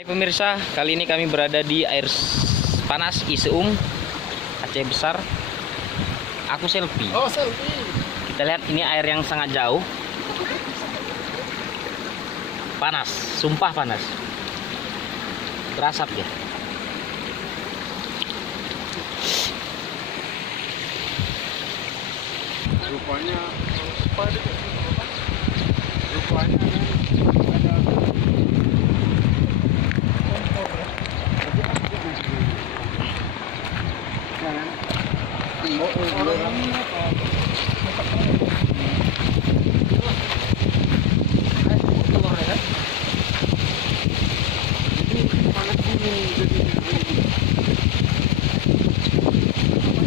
Hai pemirsa, kali ini kami berada di air panas Iseum, Aceh Besar. Aku selfie. Oh, selfie. Kita lihat ini air yang sangat jauh. Panas, sumpah panas. Berasap ya. Rupanya ada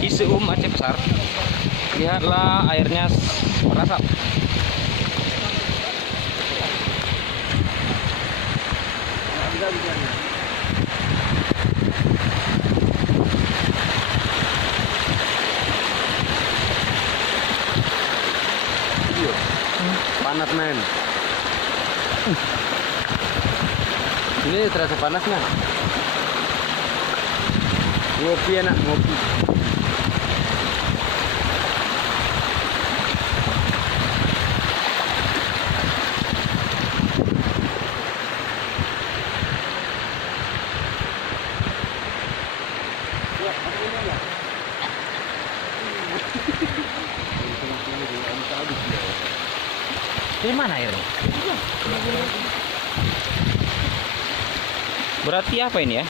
Iseum Aceh Besar. Lihatlah airnya berasap. panas men. Ini terasa panas nggak? Ngopi enak ngopi. Di mana airnya? Berarti apa ini ya?